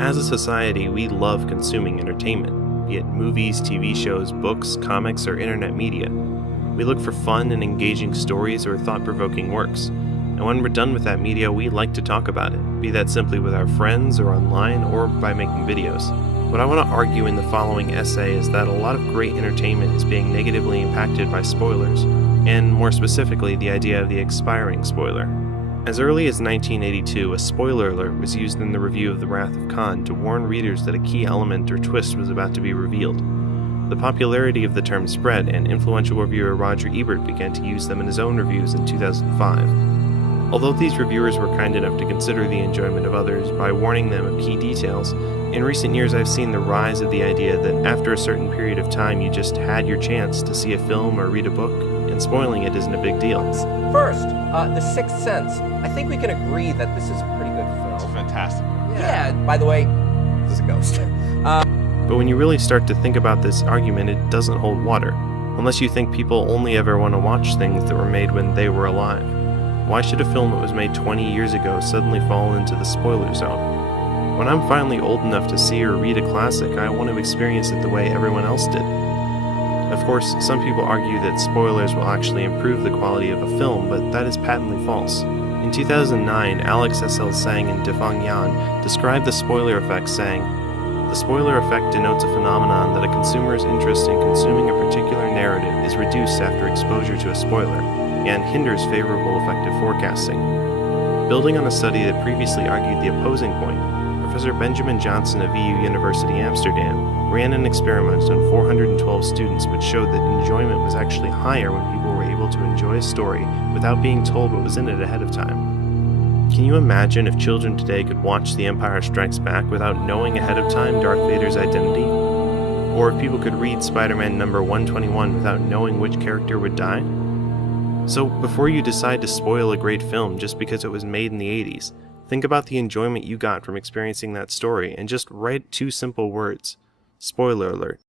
As a society, we love consuming entertainment, be it movies, TV shows, books, comics, or internet media. We look for fun and engaging stories or thought-provoking works, and when we're done with that media, we like to talk about it, be that simply with our friends or online or by making videos. What I want to argue in the following essay is that a lot of great entertainment is being negatively impacted by spoilers, and more specifically, the idea of the expiring spoiler. As early as 1982, a spoiler alert was used in the review of The Wrath of Khan to warn readers that a key element or twist was about to be revealed. The popularity of the term spread, and influential reviewer Roger Ebert began to use them in his own reviews in 2005. Although these reviewers were kind enough to consider the enjoyment of others by warning them of key details, in recent years I've seen the rise of the idea that after a certain period of time you just had your chance to see a film or read a book, and spoiling it isn't a big deal. First, The Sixth Sense. I think we can agree that this is a pretty good film. It's fantastic. Yeah, by the way, this is a ghost. But when you really start to think about this argument, it doesn't hold water, unless you think people only ever want to watch things that were made when they were alive. Why should a film that was made 20 years ago suddenly fall into the spoiler zone? When I'm finally old enough to see or read a classic, I want to experience it the way everyone else did. Of course, some people argue that spoilers will actually improve the quality of a film, but that is patently false. In 2009, Alex S.L. Sang and Defang Yan described the spoiler effect saying, "The spoiler effect denotes a phenomenon that a consumer's interest in consuming a particular narrative is reduced after exposure to a spoiler, and hinders favorable effective forecasting." Building on a study that previously argued the opposing point, Professor Benjamin Johnson of VU University Amsterdam ran an experiment on 412 students which showed that enjoyment was actually higher when people were able to enjoy a story without being told what was in it ahead of time. Can you imagine if children today could watch The Empire Strikes Back without knowing ahead of time Darth Vader's identity? Or if people could read Spider-Man number 121 without knowing which character would die? So before you decide to spoil a great film just because it was made in the 80s, think about the enjoyment you got from experiencing that story and just write 2 simple words: spoiler alert.